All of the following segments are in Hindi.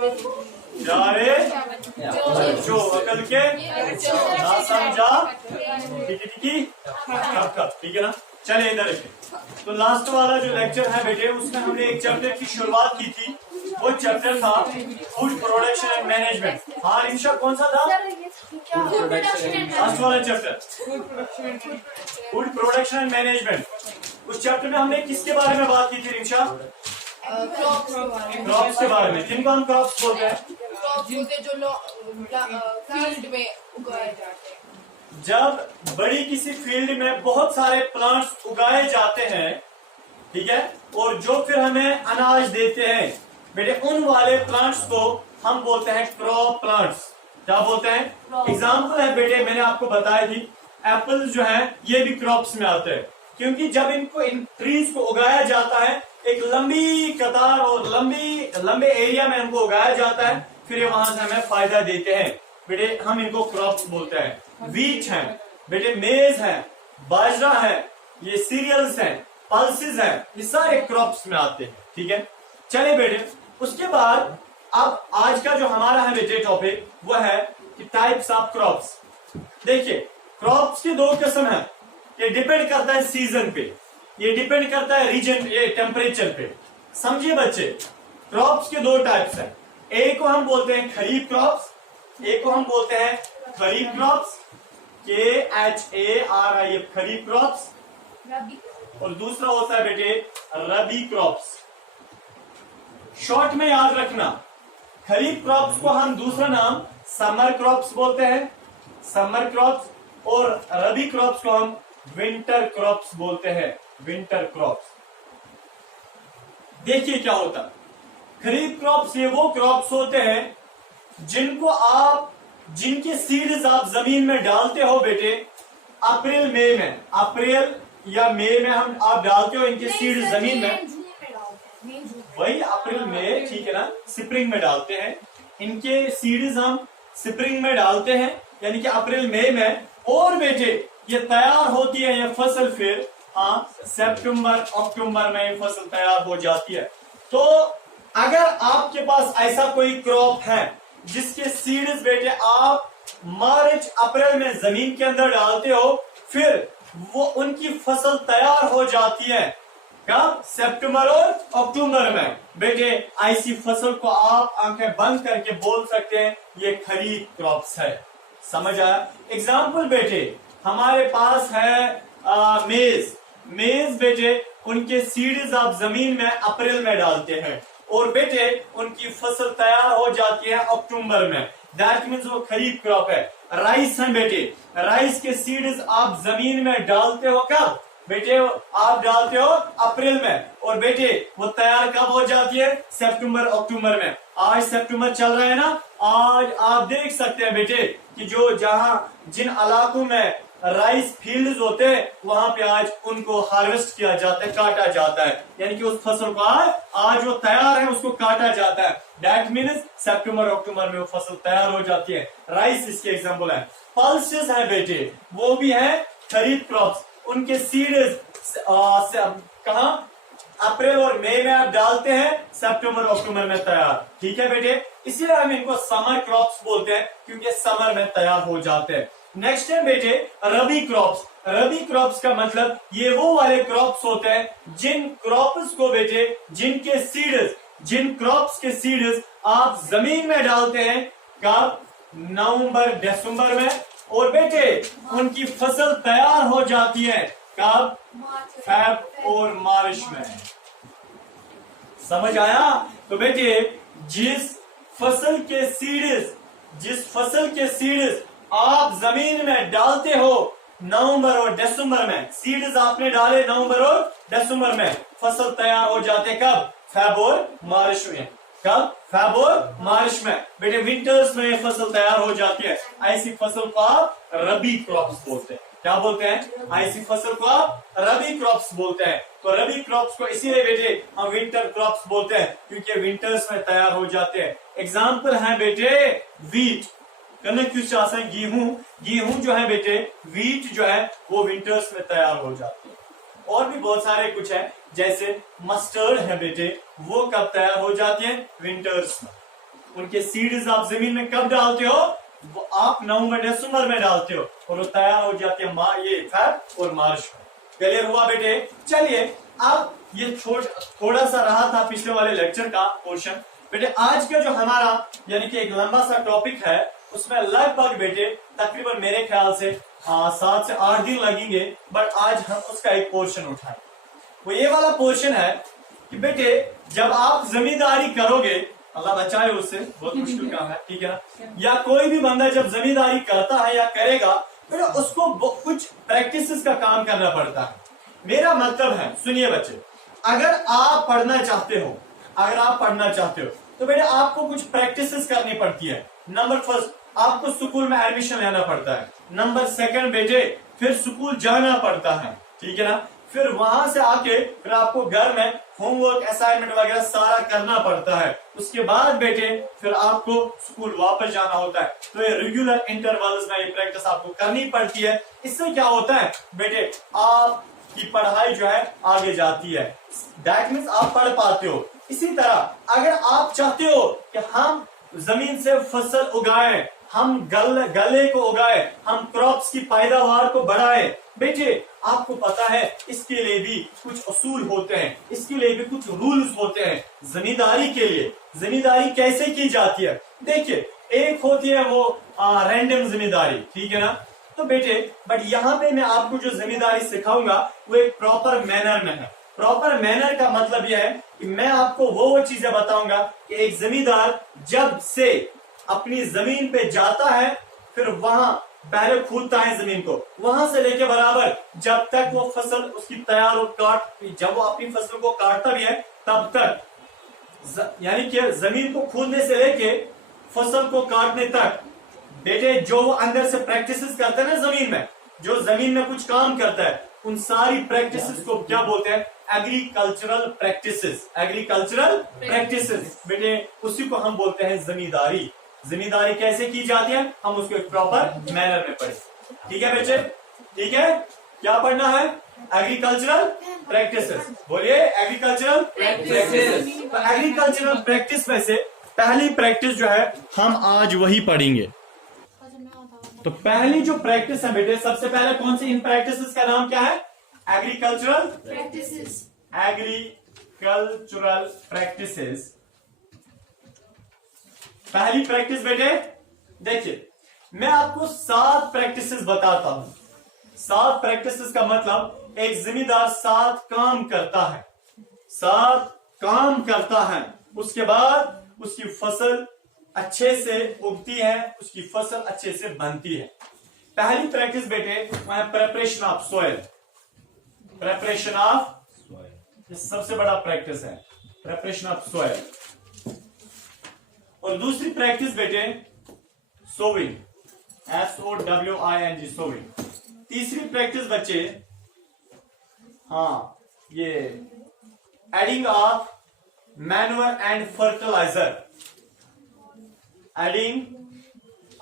चारे जो अकल के ना समझा टिकी ठीक है ना। चले इधर तो लास्ट वाला जो लेक्चर है बेटे उसमें हमने एक चैप्टर की शुरुआत की थी। वो चैप्टर था फूड प्रोडक्शन एंड मैनेजमेंट। हाँ रिंशा कौन सा था लास्ट वाला chapter? Food production and management. उस चैप्टर में हमने किसके बारे में बात की थी रिंशा? क्रॉप्स के बारे में। किनको हम क्रॉप्स बोलते हैं? जो फील्ड में उगाए जाते हैं। जब बड़ी किसी फील्ड में बहुत सारे प्लांट्स उगाए जाते हैं, ठीक है, और जो फिर हमें अनाज देते हैं बेटे, उन वाले प्लांट्स को हम बोलते हैं क्रॉप प्लांट्स। क्या बोलते हैं? एग्जाम्पल है बेटे, मैंने आपको बताई थी एप्पल जो है ये भी क्रॉप्स में आते हैं, क्योंकि जब इनको इन ट्रीज को उगाया जाता है एक लंबी कतार और लंबे एरिया में इनको उगाया जाता है, फिर ये वहां से हमें फायदा देते हैं बेटे, हम इनको क्रॉप्स बोलते हैं। व्हीट है बेटे, मेज है, बाजरा है, ये सीरियल्स हैं, पल्सेस हैं, ये सारे क्रॉप्स में आते हैं। ठीक है, चले बेटे उसके बाद अब आज का जो हमारा है बेटे टॉपिक वो है कि टाइप्स ऑफ क्रॉप्स। देखिए क्रॉप्स की दो किस्म है, ये डिपेंड करता है सीजन पे, ये डिपेंड करता है रीजन, ये टेम्परेचर पे। समझिए बच्चे, क्रॉप्स के दो टाइप्स हैं। एक को हम बोलते हैं खरीफ क्रॉप्स, एक को हम बोलते हैं खरीफ क्रॉप्स, KHARIF खरीफ क्रॉप्स, और दूसरा होता है बेटे रबी क्रॉप्स। शॉर्ट में याद रखना, खरीफ क्रॉप्स को हम दूसरा नाम समर क्रॉप्स बोलते हैं, समर क्रॉप्स, और रबी क्रॉप्स को हम विंटर क्रॉप्स बोलते हैं, विंटर क्रॉप्स। देखिए क्या होता, खरीफ क्रॉप्स ये वो क्रॉप्स होते हैं जिनको आप, जिनके सीड्स आप जमीन में डालते हो बेटे अप्रैल मई में, अप्रैल या मई में हम आप डालते हो इनके सीड्स जमीन में, वही अप्रैल में, ठीक है ना, स्प्रिंग में डालते हैं इनके सीड्स, हम स्प्रिंग में डालते हैं यानी कि अप्रैल मई में, और बेटे ये तैयार होती है ये फसल फिर सितंबर अक्टूबर में ये फसल तैयार हो जाती है। तो अगर आपके पास ऐसा कोई क्रॉप है जिसके सीड्स बेटे आप मार्च अप्रैल में जमीन के अंदर डालते हो, फिर वो उनकी फसल तैयार हो जाती है कब? सितंबर और अक्टूबर में। बेटे ऐसी फसल को आप आंखें बंद करके बोल सकते हैं ये खरीफ क्रॉप्स है। समझ आया? एग्जाम्पल बेटे हमारे पास है मेज बेटे, उनके सीड्स आप जमीन में अप्रैल में डालते हैं और बेटे उनकी फसल तैयार हो जाती है अक्टूबर में, दैट मीन्स वो खरीफ क्रॉप है। राइस है बेटे, राइस के सीड्स आप जमीन में डालते हो कब? बेटे आप डालते हो अप्रैल में, और बेटे वो तैयार कब हो जाती है? सितंबर अक्टूबर में। आज सितंबर चल रहा है ना, आज आप देख सकते हैं बेटे कि जो जहां जिन इलाकों में राइस फील्ड्स होते हैं वहां पे आज उनको हार्वेस्ट किया जाता है, काटा जाता है, यानी कि उस फसल को आज वो तैयार है उसको काटा जाता है, दैट मीन्स सितंबर अक्टूबर में वो फसल तैयार हो जाती है। राइस इसके एग्जाम्पल है। पल्सेस है बेटे, वो भी है खरीफ क्रॉप्स, उनके सीड्स कहा अप्रैल और मई में आप डालते हैं, सितंबर अक्टूबर में तैयार। ठीक है बेटे, इसलिए हम इनको समर क्रॉप्स बोलते हैं क्योंकि समर में तैयार हो जाते हैं। नेक्स्ट है बेटे रबी क्रॉप्स। रबी क्रॉप्स का मतलब ये वो वाले क्रॉप्स होते हैं जिन क्रॉप्स को बेटे, जिनके सीड्स, जिन क्रॉप्स के सीड्स आप जमीन में डालते हैं कब? नवंबर दिसंबर में, और बेटे उनकी फसल तैयार हो जाती है कब? फेब और मार्च में। समझ आया? तो बेटे जिस फसल के सीड्स आप जमीन में डालते हो नवंबर और दिसंबर में, सीड्स आपने डाले नवंबर और दिसंबर में, फसल तैयार हो जाते कब? फेब और मार्च में। कब? फेब और मार्च में। बेटे विंटर्स में फसल तैयार हो जाती है, ऐसी फसल को आप रबी क्रॉप्स बोलते हैं। क्या बोलते हैं? ऐसी फसल को आप रबी क्रॉप्स बोलते हैं। तो रबी क्रॉप्स को इसीलिए बेटे हम विंटर क्रॉप्स बोलते हैं क्योंकि विंटर्स में तैयार हो जाते हैं। एग्जाम्पल है बेटे व्हीट, गेहूं जो है बेटे, व्हीट जो है वो विंटर्स में तैयार हो जाती है। और भी बहुत सारे कुछ है, जैसे मस्टर्ड है बेटे, वो कब तैयार हो जाती है? विंटर्स में। उनके सीड्स आप जमीन में कब डालते हो? वो आप नवंबर दिसंबर में डालते हो और वो तैयार हो जाते हैं ये फेब और मार्च में। क्लियर हुआ बेटे? चलिए अब ये थोड़ा सा रहा था पिछले वाले लेक्चर का पोर्शन। बेटे आज का जो हमारा यानी कि एक लंबा सा टॉपिक है उसमें लगभग बेटे तकरीबन मेरे ख्याल से 7 से 8 दिन लगेंगे, बट आज हम उसका एक पोर्शन उठाएं। वो ये वाला पोर्शन है कि बेटे जब आप जमींदारी करोगे, अल्लाह बचाए उससे, बहुत मुश्किल काम है, ठीक है ना, या कोई भी बंदा जब जमींदारी करता है या करेगा बेटे उसको कुछ प्रैक्टिसेस का काम करना पड़ता है। मेरा मतलब है, सुनिए बच्चे, अगर आप पढ़ना चाहते हो तो बेटे आपको कुछ प्रैक्टिसेस करनी पड़ती है। नंबर फर्स्ट, आपको स्कूल में एडमिशन लेना पड़ता है। नंबर सेकंड बेटे फिर स्कूल जाना पड़ता है, ठीक है ना, फिर वहां से आके फिर आपको घर में होमवर्क असाइनमेंट वगैरह सारा करना पड़ता है। उसके बाद बेटे फिर आपको स्कूल वापस जाना होता है। तो ये रेगुलर इंटरवल्स में ये प्रैक्टिस आपको करनी पड़ती है। इससे क्या होता है बेटे, आपकी पढ़ाई जो है आगे जाती है। दैट मीन्स आप पढ़ पाते हो। इसी तरह अगर आप चाहते हो कि हम जमीन से फसल उगाएं, हम गले को उगाएं, हम क्रॉप्स की पैदावार को बढ़ाएं, बेटे आपको पता है इसके लिए भी कुछ उसूल होते हैं, इसके लिए भी कुछ रूल्स होते हैं। जमींदारी के लिए जमींदारी कैसे की जाती है? देखिए, एक होती है वो रैंडम जमींदारी, ठीक है ना, तो बेटे बट यहाँ पे मैं आपको जो जमींदारी सिखाऊंगा वो एक प्रॉपर मैनर में है। प्रॉपर मैनर का मतलब यह है कि मैं आपको वो चीजें बताऊंगा कि एक जमींदार जब से अपनी जमीन पे जाता है फिर वहां पहले खोदता है जमीन को, वहां से लेके बराबर जब तक वो फसल उसकी तैयार और जब वो अपनी फसल को काटता भी है तब तक, यानी कि जमीन को खोदने से लेके फसल को काटने तक बेटे जो वो अंदर से प्रैक्टिसेस करता है ना जमीन में, जो जमीन में कुछ काम करता है, उन सारी प्रैक्टिसेस को क्या बोलते हैं? Agricultural practices. एग्रीकल्चरल प्रैक्टिसेस बेटे उसी को हम बोलते हैं जमींदारी। जमींदारी कैसे की जाती है हम उसको एक प्रॉपर मैनर में पढ़े, ठीक है बच्चे? ठीक है, क्या पढ़ना है? Agricultural practices. बोलिए एग्रीकल्चरल प्रैक्टिसेस। तो एग्रीकल्चरल प्रैक्टिस में से पहली प्रैक्टिस जो है हम आज वही पढ़ेंगे। तो पहली जो प्रैक्टिस है बेटे, सबसे पहले कौन सी इन प्रैक्टिसेस का नाम क्या है? Agricultural practices. Agricultural practices. पहली प्रैक्टिस बेटे देखिए, मैं आपको 7 प्रैक्टिसेस बताता हूं। 7 प्रैक्टिसेस का मतलब एक जमींदार 7 काम करता है, 7 काम करता है, उसके बाद उसकी फसल अच्छे से उगती है, उसकी फसल अच्छे से बनती है। पहली प्रैक्टिस बेटे preparation of soil. Preparation of, सबसे बड़ा प्रैक्टिस है प्रिपरेशन ऑफ सॉइल। और दूसरी प्रैक्टिस बेटे सोविंग, SOWING, सोविंग। तीसरी प्रैक्टिस बच्चे ये adding of manure and fertiliser. Adding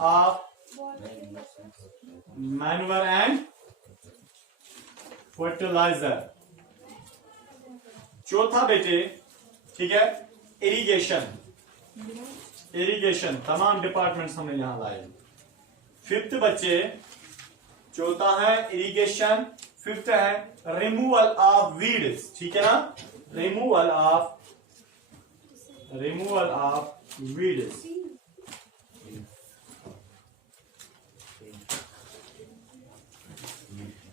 of manure and fertiliser. चौथा बेटे, ठीक है, इरिगेशन। इरिगेशन तमाम डिपार्टमेंट्स हमने यहां लाए। फिफ्थ बच्चे, चौथा है इरिगेशन, फिफ्थ है रिमूवल ऑफ वीड्स, ठीक है ना, रिमूवल ऑफ वीड्स।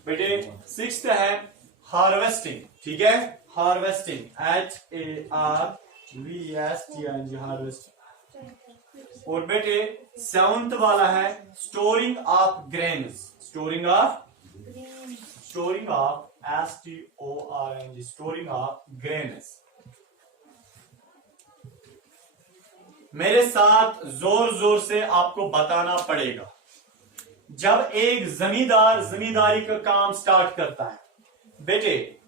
बेटे सिक्स्थ है हार्वेस्टिंग, ठीक है, हार्वेस्टिंग, HARVESTING, हार्वेस्टिंग। और बेटे सेवंथ वाला है storing of grains. Storing of STORING, storing of grains. मेरे साथ जोर जोर से आपको बताना पड़ेगा। जब एक जमींदार जमींदारी का काम स्टार्ट करता है बेटे,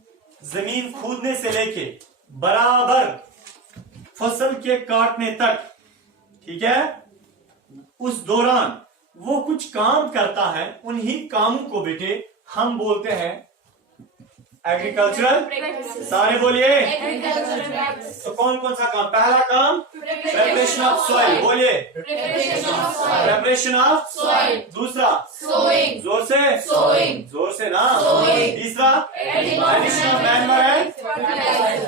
जमीन खोदने से लेके बराबर फसल के काटने तक, ठीक है, उस दौरान वो कुछ काम करता है। उन्हीं कामों को बेटे हम बोलते हैं एग्रीकल्चरल, सारे बोलिए। तो कौन कौन सा काम? पहला काम प्रिपरेशन ऑफ सॉइल, बोलिए प्रिपरेशन ऑफ सॉइल। दूसरा जोर से, जोर से ना। तीसरा additional manure and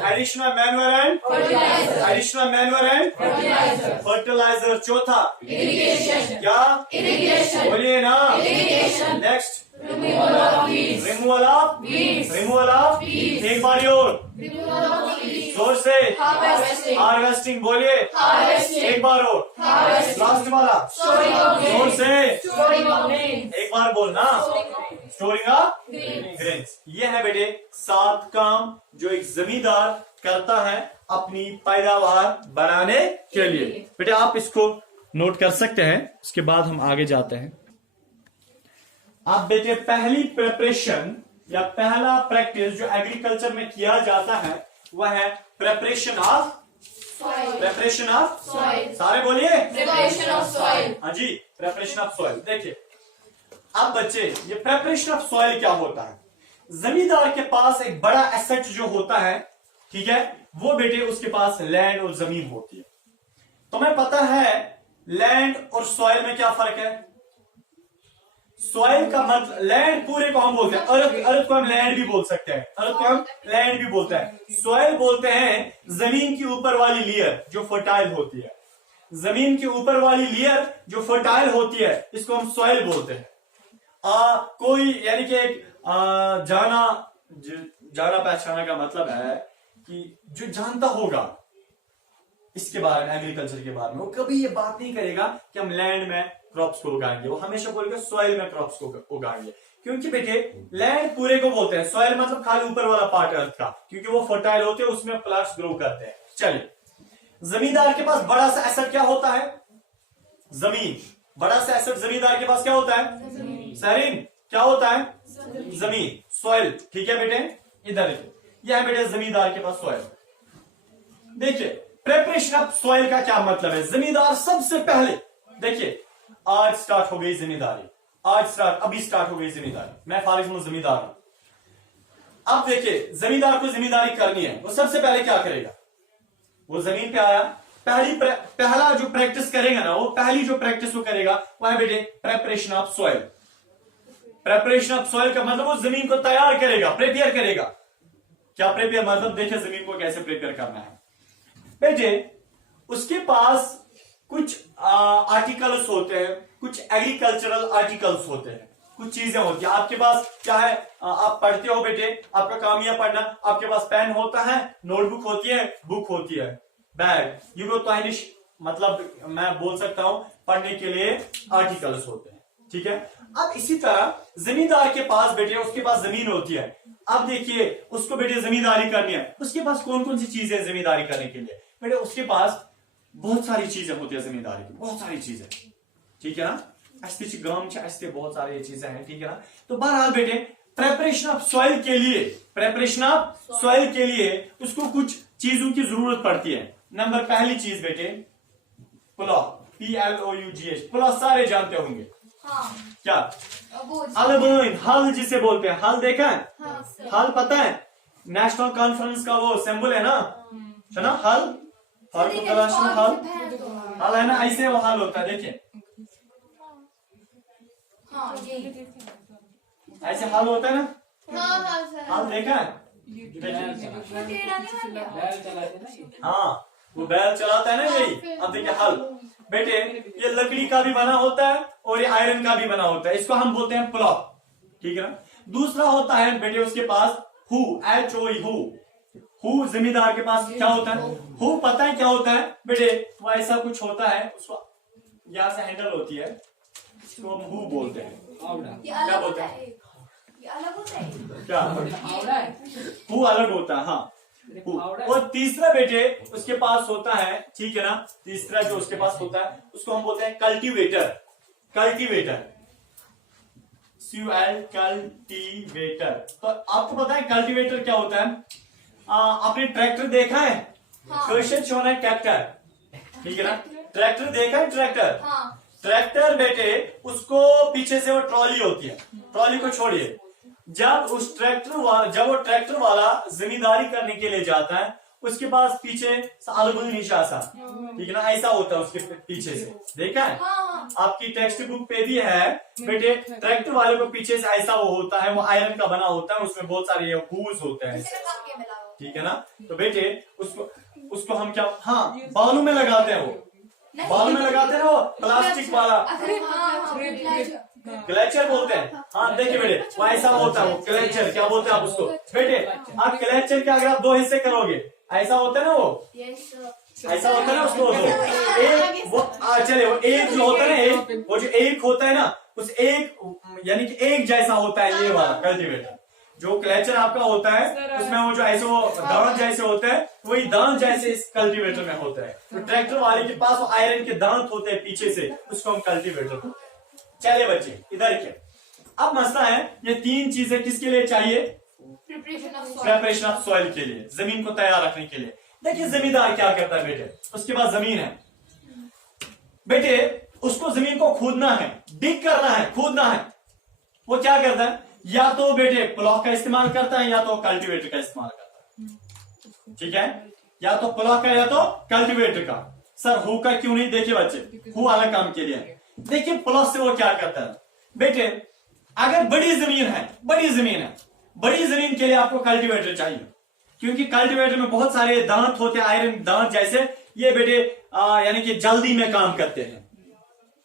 additional manure and additional manure and fertiliser. चौथा क्या? बोलिए ना। नेक्स्ट रिमूवल ऑफ एक बार और जोर से हार्वेस्टिंग, बोलिए एक बार और। लास्ट वाला जोर से एक बार बोलना, स्टोरिंग ऑफ ग्रेन्स। ये है बेटे 7 काम जो एक जमींदार करता है अपनी पैदावार बढ़ाने के लिए। बेटे आप इसको नोट कर सकते हैं, उसके बाद हम आगे जाते हैं। आप बेटे पहली प्रिपरेशन या पहला प्रैक्टिस जो एग्रीकल्चर में किया जाता है वह है प्रिपरेशन ऑफ सॉइल। सारे बोलिए प्रिपरेशन ऑफ सॉइल। हाँ जी, प्रिपरेशन ऑफ सॉइल। देखिए अब बच्चे ये प्रिपरेशन ऑफ सॉइल क्या होता है? जमींदार के पास एक बड़ा एसेट जो होता है, ठीक है, वो बेटे उसके पास लैंड और जमीन होती है। तुम्हें पता है लैंड और सॉइल में क्या फर्क है? सॉइल का मतलब लैंड पूरे को हम बोलते हैं, अर्थ को हम लैंड भी बोल सकते हैं, अर्थ को हम लैंड भी बोलते हैं। सॉइल बोलते हैं जमीन की ऊपर वाली लेयर जो फर्टाइल होती है। जमीन की ऊपर वाली लेयर जो फर्टाइल होती है इसको हम सॉइल बोलते हैं। कोई यानी कि एक जाना पहचाना का मतलब है कि जो जानता होगा इसके बारे में, एग्रीकल्चर के बारे में, वो कभी ये बात नहीं करेगा कि हम लैंड में क्रॉप्स को उगाएंगे। वो हमेशा बोलेगा सॉइल में क्रॉप्स को उगाएंगे। क्योंकि बेटे लैंड पूरे को बोलते हैं, सॉइल मतलब खाली ऊपर वाला पार्ट अर्थ का, क्योंकि वो फर्टाइल होते हैं, उसमें प्लांट्स ग्रो करते हैं। चलिए, जमींदार के पास बड़ा सा एसेट क्या होता है? जमीन। बड़ा सा एसेट जमींदार के पास क्या होता है? सरीन क्या होता है? जमीन, सॉइल। ठीक है बेटे, इधर यह है बेटे जमींदार के पास सॉइल। देखिए प्रिपरेशन ऑफ सॉइल का क्या मतलब है? जमींदार सबसे पहले, देखिए आज स्टार्ट हो गई जिम्मेदारी, अभी स्टार्ट हो गई जिम्मेदारी। मैं फॉर एग्जाम्पल जिम्मेदार हूं। अब देखिए जमींदार को जिम्मेदारी करनी है, वो सबसे पहले क्या करेगा? वो जमीन पे आया, पहला जो प्रैक्टिस करेगा ना, वो पहली जो प्रैक्टिस वो करेगा वो है बेटे preparation of soil. Preparation of soil का मतलब वो जमीन को तैयार करेगा, प्रिपेयर करेगा। क्या प्रिपेयर मतलब? देखिए जमीन को कैसे प्रिपेयर करना है बेटे। उसके पास कुछ आर्टिकल्स होते हैं, कुछ एग्रीकल्चरल आर्टिकल्स होते हैं, कुछ चीजें होती है। आपके पास क्या है? आप पढ़ते हो बेटे, आपका काम यह पढ़ना। आपके पास पेन होता है, नोटबुक होती है, बुक होती है, बैग। युगो तो मतलब मैं बोल सकता हूं पढ़ने के लिए आर्टिकल्स होते हैं, ठीक है। अब इसी तरह जमींदार के पास बेटे, उसके पास जमीन होती है। अब देखिए उसको बेटे जमींदारी करनी है, उसके पास कौन कौन सी चीजें जमींदारी करने के लिए? बेटे उसके पास बहुत सारी चीजें होती है जमींदारी की, बहुत सारी चीजें, ठीक है ना। अस्ते गांव अस्ते बहुत सारी चीजें हैं, ठीक है ना। तो बहरहाल बेटे प्रिपरेशन ऑफ सॉइल के लिए, प्रिपरेशन ऑफ सॉइल के लिए उसको कुछ चीजों की जरूरत पड़ती है। नंबर पहली चीज बेटे प्लॉ, PLOUGH। प्लॉ सारे जानते होंगे। हाँ। क्या? वो हल, हल जिसे बोलते हैं। हल देखा है? हाँ, हल पता है? नेशनल कॉन्फ्रेंस का वो सिंबल है ना, है ना हल। हल को तलाश में हल है ना, ऐसे वो हल होता है। देखिए हाँ, ऐसे हल होता है ना, हाँ, हाँ, सर। हल देखा है? हाँ, वो बैल चलाता है ना, यही। अब देखिए हल बेटे, ये लकड़ी का भी बना होता है और ये आयरन का भी बना होता है, इसको हम बोलते हैं प्लॉ, ठीक है ना। दूसरा होता है बेटे उसके पास हू, HOE, हू जमींदार के पास क्या होता है? हू पता है क्या होता है बेटे? वो ऐसा कुछ होता है, उसको यहां से हैंडल होती है, इसको हम हू बोलते हैं। क्या बोलते हैं? ये अलग होता है। क्या हू अलग होता है? हाँ। और तीसरा बेटे उसके पास होता है, ठीक है ना, तीसरा जो उसके पास होता है उसको हम बोलते हैं कल्टीवेटर। Cultivator, CUL, cultivator. तो आपको पता है कल्टीवेटर क्या होता है? आपने ट्रैक्टर देखा है? क्वेश्चन होना है ट्रैक्टर, ठीक है ना। ट्रैक्टर देखा है? ट्रैक्टर, हाँ। ट्रैक्टर बेटे उसको पीछे से वो ट्रॉली होती है, ट्रॉली को छोड़िए, जब वो ट्रैक्टर वाला जिम्मेदारी करने के लिए जाता है, उसके पास पीछे अलगुल निशा सा, ठीक है ना, ऐसा होता है उसके पीछे से, देखा है आपकी टेक्स्ट बुक पे भी है बेटे। ट्रैक्टर वाले को पीछे से ऐसा वो होता है, वो आयरन का बना होता है, उसमें बहुत सारे हूज होते हैं, ठीक है ना। तो बेटे उसको हम क्या, हाँ बालों में लगाते हैं, वो बालों में लगाते हैं ना, वो प्लास्टिक वाला क्लेचर बोलते हैं। हाँ देखिए बेटे, वो ऐसा होता है, वो क्लेचर क्या बोलते हैं आप उसको बेटे। आप क्लेचर के अगर आप 2 हिस्से करोगे, ऐसा होता है ना, वो ऐसा होता है ना, उसको दो एक वो चले, वो एक जो होता है ना, एक वो जो एक होता है ना, उस एक यानी कि एक जैसा होता है ये वाला कल्टीवेटर। जो क्लेचर आपका होता है उसमें वो जो ऐसे वो दांत जैसे होते हैं, वही दांत जैसे इस कल्टीवेटर में होता है। तो ट्रैक्टर वाले के पास वो आयरन के दांत होते हैं पीछे से, उसको हम कल्टीवेटर। चले बच्चे इधर के, अब मसला है ये 3 चीजें किसके लिए चाहिए, प्रिपरेशन ऑफ सॉइल के लिए, जमीन को तैयार रखने के लिए। देखिए जमींदार क्या करता है बेटे, उसके पास जमीन है बेटे, उसको जमीन को खोदना है, डिग करना है, खोदना है। वो क्या करता है, या तो बेटे प्लॉव का इस्तेमाल करता है, या तो कल्टीवेटर का इस्तेमाल करता है, ठीक है, या तो प्लॉव का या तो कल्टीवेटर का। सर हु का क्यों नहीं, देखिए बच्चे हु अलग काम के लिए। देखिए प्लॉव से वो क्या करता है बेटे, अगर बड़ी जमीन है, बड़ी जमीन के लिए आपको कल्टीवेटर चाहिए, क्योंकि कल्टीवेटर में बहुत सारे दांत होते हैं, आयरन दांत जैसे, ये बेटे यानी कि जल्दी में काम करते हैं,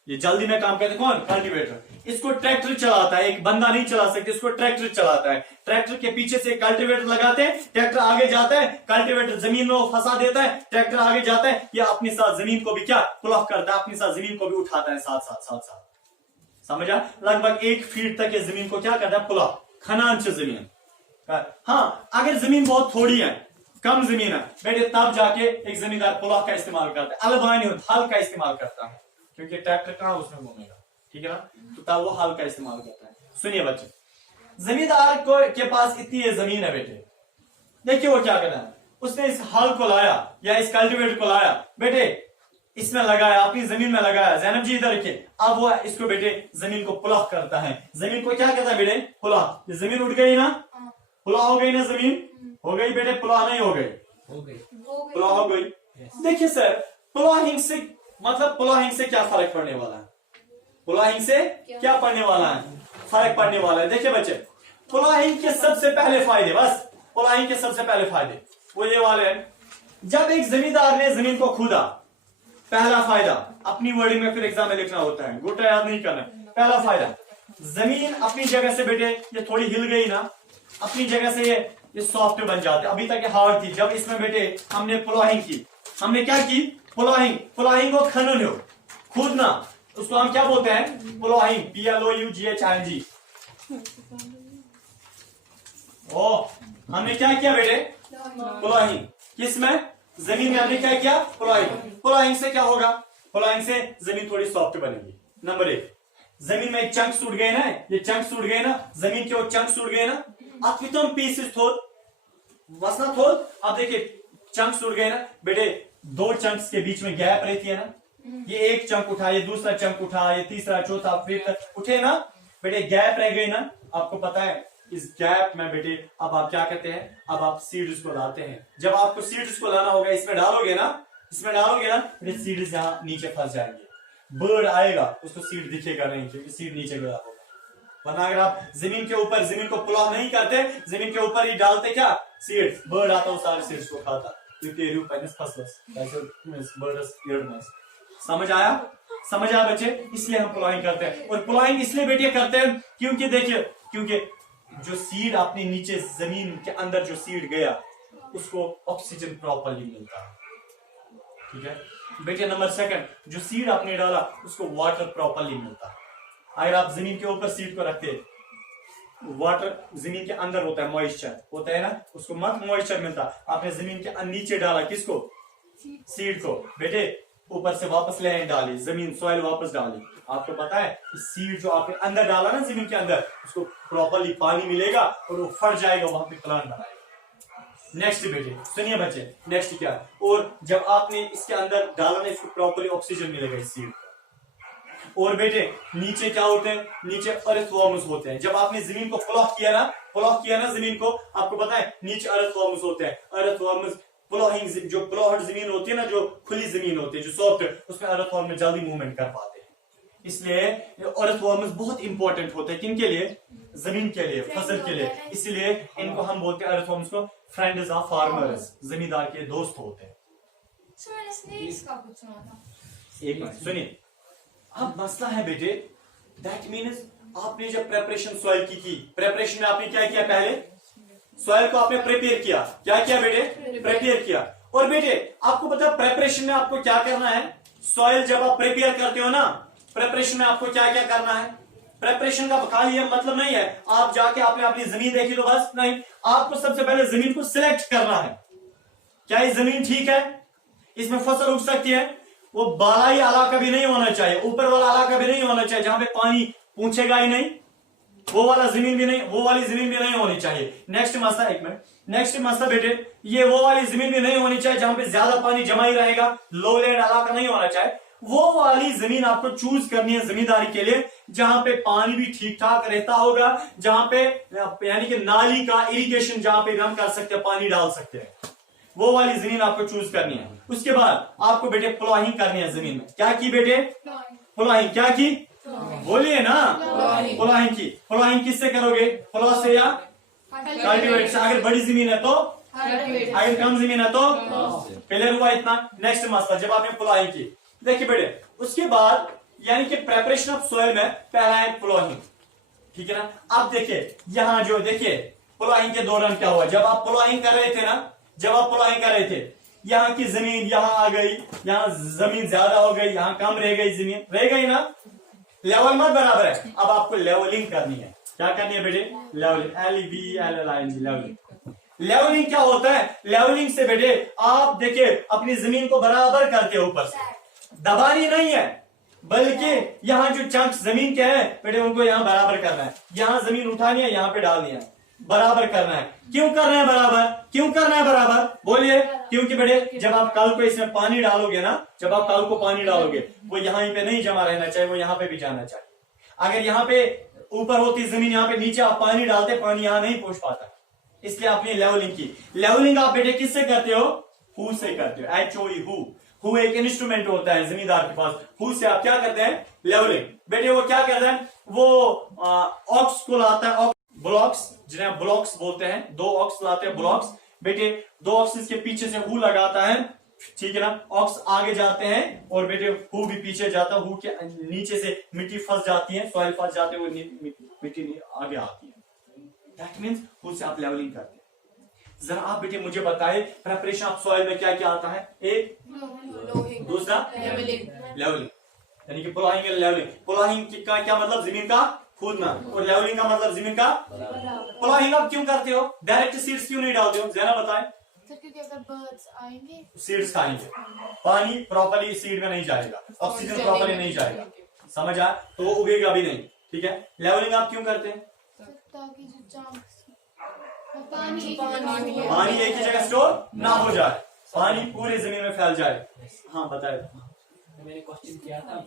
ये जल्दी में काम करते हैं। कौन, कल्टीवेटर। इसको ट्रैक्टर चलाता है, एक बंदा नहीं चला सकते, इसको ट्रैक्टर चलाता है। ट्रैक्टर के पीछे से कल्टीवेटर लगाते हैं, ट्रैक्टर आगे जाता है, कल्टीवेटर जमीन में फंसा देता है, ट्रैक्टर आगे जाता है, ये अपने साथ जमीन को भी क्या प्लॉव करता है, अपने साथ जमीन को भी उठाता है साथ। समझा, लगभग 1 फीट तक ये जमीन को क्या करता है, प्लॉव, खनांच जमीन। हाँ अगर जमीन बहुत थोड़ी है, कम जमीन है बेटे, तब जाके एक जमींदार प्लॉव का इस्तेमाल करता है, अलबानी हल का इस्तेमाल करता है, क्योंकि ट्रैक्टर कहां उसमें घूमेगा, ठीक है ना, तो तब वो हल का इस्तेमाल करता है। सुनिए बच्चे, जमींदार को के पास इतनी जमीन है बेटे, देखिए वो क्या करना है, उसने इस हल को लाया या इस कल्टीवेटर को लाया बेटे, इसमें लगाया, अपनी जमीन में लगाया। जैनब जी इधर रखिए, अब वो इसको बेटे जमीन को प्लॉव करता है। जमीन को क्या कहता है बेटे, प्लॉव। ये जमीन उठ गई ना, प्लॉव हो गई ना, जमीन हो गई बेटे, प्लॉव नहीं हो गई, प्लॉव हो गई। देखिए सर, प्लॉविंग से मतलब प्लॉविंग से क्या फर्क पड़ने वाला है, प्लॉविंग से क्या पड़ने वाला है, फर्क पड़ने वाला है। देखिए बच्चे, प्लॉविंग के सबसे पहले फायदे, बस प्लॉविंग के सबसे पहले फायदे वो ये वाले हैं, जब एक जमींदार ने जमीन को खोदा, पहला फायदा, अपनी वर्डिंग में फिर एग्जाम में लिखना होता है, गोटा याद नहीं करना। पहला फायदा, जमीन अपनी जगह से बेटे ये थोड़ी हिल गई ना, अपनी जगह से ये सॉफ्ट बन जाते। अभी तक ये हार्ड थी, जब इसमें बेटे हमने प्लॉविंग की, हमने क्या की, प्लॉविंग को खनन हो, खोदना, उसको हम क्या बोलते हैं, प्लॉविंग, PLOUGHING। ओ हमने क्या किया बेटे, प्लॉविंग, किसमें, जमीन में हमने क्या किया, प्लॉविंग से क्या होगा, प्लॉविंग से जमीन थोड़ी सॉफ्ट बनेगी। नंबर 1, जमीन में चंक्स उड़ गए ना, ये चंक्स उड़ गए ना, जमीन के वो चंक्स उड़ गए ना, अब तुम पीसेस थोड़ वसना थोड़, अब देखिए चंक्स उड़ गए ना बेटे, 2 चंक्स के बीच में गैप रहती है ना, ये एक चंक उठा, ये दूसरा चंक उठा, ये तीसरा चौथा फिर उठे ना बेटे, गैप रह गई ना। आपको पता है इस गैप में बेटे अब आप क्या कहते हैं, अब आप सीड्स को लाते हैं। जब आपको सीड्स को लाना होगा, इसमें डालोगे ना बेटे, सीड्स यहाँ नीचे फंस जाएंगे, बर्ड आएगा उसको सीड दिखेगा नहीं, क्योंकि सीड नीचे गया होगा। वरना अगर आप जमीन के ऊपर जमीन को प्लॉव नहीं करते, जमीन के ऊपर ही डालते क्या सीड्स, बर्ड आता है सारे सीड्स को खाता, क्योंकि समझ आया बच्चे, इसलिए हम प्लॉविंग करते हैं। और प्लॉविंग इसलिए बेटे करते हैं क्योंकि देखिए, क्योंकि जो सीड अपने नीचे जमीन के अंदर जो सीड गया, उसको ऑक्सीजन प्रॉपर्ली मिलता है, ठीक है बेटे। नंबर 2, जो सीड आपने डाला उसको वाटर प्रॉपर्ली मिलता है। अगर आप जमीन के ऊपर सीड को रखते, वाटर जमीन के अंदर होता है, मॉइस्चर होता है ना, उसको मत मॉइस्चर मिलता, आपने जमीन के नीचे डाला, किसको, सीड को बेटे, ऊपर से वापस ले डाली, जमीन सॉइल वापस डाली। आपको पता है सीड जो आपने अंदर डाला ना जमीन के अंदर, उसको प्रॉपर्ली पानी मिलेगा और वो फट जाएगा, वहां पे प्लांट बनाएगा। नेक्स्ट बेटे सुनिए बच्चे, नेक्स्ट क्या, और जब आपने इसके अंदर डाला ना, इसको प्रॉपर्ली ऑक्सीजन मिलेगा इस सीड, और बेटे नीचे क्या होते हैं, नीचे अर्थवर्म्स होते हैं। जब आपने जमीन को प्लॉट किया ना जमीन को, आपको पता है नीचे अर्थवर्म्स होते हैं। अर्थवर्म्स प्लॉइंग, जो प्लॉट जमीन होती है ना, जो खुली जमीन होती है, जो सॉफ्ट, उसमें अर्थवर्म में जल्दी मूवमेंट कर पाते हैं। इसलिए अर्थवर्म्स बहुत इंपॉर्टेंट होते हैं किनके लिए, जमीन के लिए, फसल के लिए। इसलिए इनको हम बोलते हैं अर्थवर्म्स को फ्रेंड्स ऑफ फार्मर्स, जमींदार के दोस्त होते हैं। सर मैंने स्नेक्स का कुछ सुना था। एक मिनट सुनिए, अब मसला है बेटे, दैट मीन्स आपने जब प्रेपरेशन सॉइल की प्रेपरेशन में आपने क्या किया, पहले सॉइल को आपने प्रिपेयर किया। क्या किया बेटे, प्रिपेयर किया। और बेटे आपको पता है प्रेपरेशन में आपको क्या करना है, सॉइल जब आप प्रिपेयर करते हो ना, प्रेपरेशन में आपको क्या क्या करना है। प्रेपरेशन का खाली ये मतलब नहीं है आप जाके आपने अपनी जमीन देखी तो बस नहीं, आपको सबसे पहले जमीन को सिलेक्ट करना है। क्या ये जमीन ठीक है, इसमें फसल उग सकती है। वो बालाई इलाका भी नहीं होना चाहिए, ऊपर वाला इलाका भी नहीं होना चाहिए जहां पे पानी पूछेगा ही नहीं, वो वाला जमीन भी नहीं, वो वाली जमीन भी नहीं होनी चाहिए। नेक्स्ट मसला, एक मिनट, नेक्स्ट मसला बेटे, ये वो वाली जमीन भी नहीं होनी चाहिए जहां पे ज्यादा पानी जमा ही रहेगा, लो लैंड इलाका नहीं होना चाहिए। वो वाली जमीन आपको चूज करनी है जमींदारी के लिए जहां पे पानी भी ठीक ठाक रहता होगा, जहां पे यानी कि नाली का इरिगेशन जहां पे हम कर सकते हैं, पानी डाल सकते हैं, वो वाली जमीन आपको चूज करनी है। उसके बाद आपको बेटे प्लॉइंग करनी है जमीन में। क्या की बेटे, प्लॉइंग। क्या की, बोलिए ना, प्लॉइंग की। प्लॉइंग किससे करोगे, प्लॉ से या कल्टीवेट से। अगर बड़ी जमीन है तो, अगर कम जमीन है तो, क्लियर हुआ इतना। नेक्स्ट मसला, जब आपने प्लॉइंग की, देखिए बेटे उसके बाद यानी कि प्रेपरेशन ऑफ सॉइल में पहला है प्लॉइंग, ठीक है ना। अब देखिए यहां जो देखिए प्लॉइंग के दौरान क्या हुआ, जब आप प्लॉइंग कर रहे थे ना, जब आप प्लॉइंग कर रहे थे, यहाँ की जमीन यहाँ आ गई, यहाँ जमीन ज्यादा हो गई, यहाँ कम रह गई, जमीन रह गई ना, लेवल मत बराबर है। अब आपको लेवलिंग करनी है। क्या करनी है बेटे, लेवलिंग, LEVELLING, लेवलिंग। लेवलिंग क्या होता है, लेवलिंग से बेटे आप देखिए अपनी जमीन को बराबर करते हो, ऊपर से दबानी नहीं है, बल्कि यहाँ जो चंक्स जमीन के हैं बेटे उनको यहाँ बराबर करना है। यहाँ जमीन उठानी है, यहाँ पे डालनी है, बराबर करना है। क्यों करना है बराबर, क्यों करना है बराबर, बोलिए। क्योंकि बेटे जब आप कल को इसमें पानी डालोगे ना, जब आप कल को पानी डालोगे, वो यहाँ पे नहीं जमा रहना चाहिए, वो यहाँ पे भी जाना चाहिए। अगर यहाँ पे ऊपर होती जमीन, यहाँ पे नीचे आप पानी डालते, पानी यहाँ नहीं पहुंच पाता, इसलिए आपने लेवलिंग की। लेवलिंग आप बेटे किससे करते हो, हु से करते हो, HOE, हु एक इंस्ट्रूमेंट होता है जमींदार के पास, हु से आप क्या करते हैं, लेवलिंग। बेटे वो क्या करते हैं, वो ऑक्स को लाता है, ब्लॉक्स जिन्हें आप ब्लॉक्स बोलते हैं, 2 ऑक्स लाते हैं ब्लॉक्स। बेटे 2 ऑक्स के पीछे से हु लगाता है, ठीक है ना, ऑक्स आगे जाते हैं और बेटे हु भी पीछे जाता है, हु के नीचे से मिट्टी फंस जाती है, सॉइल फंस जाते हैं, मिट्टी आगे आती है। दैट मीन्स हु से आप लेवलिंग करते हैं। जरा आप बेटे मुझे बताए प्रेपरेशन ऑफ सॉइल में क्या क्या आता है, एक, दूसरा लेवलिंग, यानी कि प्लॉइंग एंड लेवलिंग। प्लॉइंग का क्या मतलब, जमीन का खोदना, और लेवलिंग का मतलब जमीन का। प्लॉइंग आप क्यों करते हो, डायरेक्ट सीड्स क्यों नहीं डालते हो, जरा बताएं। सर क्योंकि अगर बर्ड्स आएंगे सीड्स खाएंगे, पानी प्रॉपर्ली सीड में नहीं जाएगा, ऑक्सीजन प्रॉपर्ली नहीं जाएगा, समझ आया, तो वो उगेगा भी नहीं, ठीक है। लेवलिंग आप क्यों करते हैं, ताकि जो चंक्स पानी एक ही जगह स्टोर ना हो जाए, पानी पूरे जमीन में फैल जाए। हाँ बताए, मैंने क्वेश्चन किया था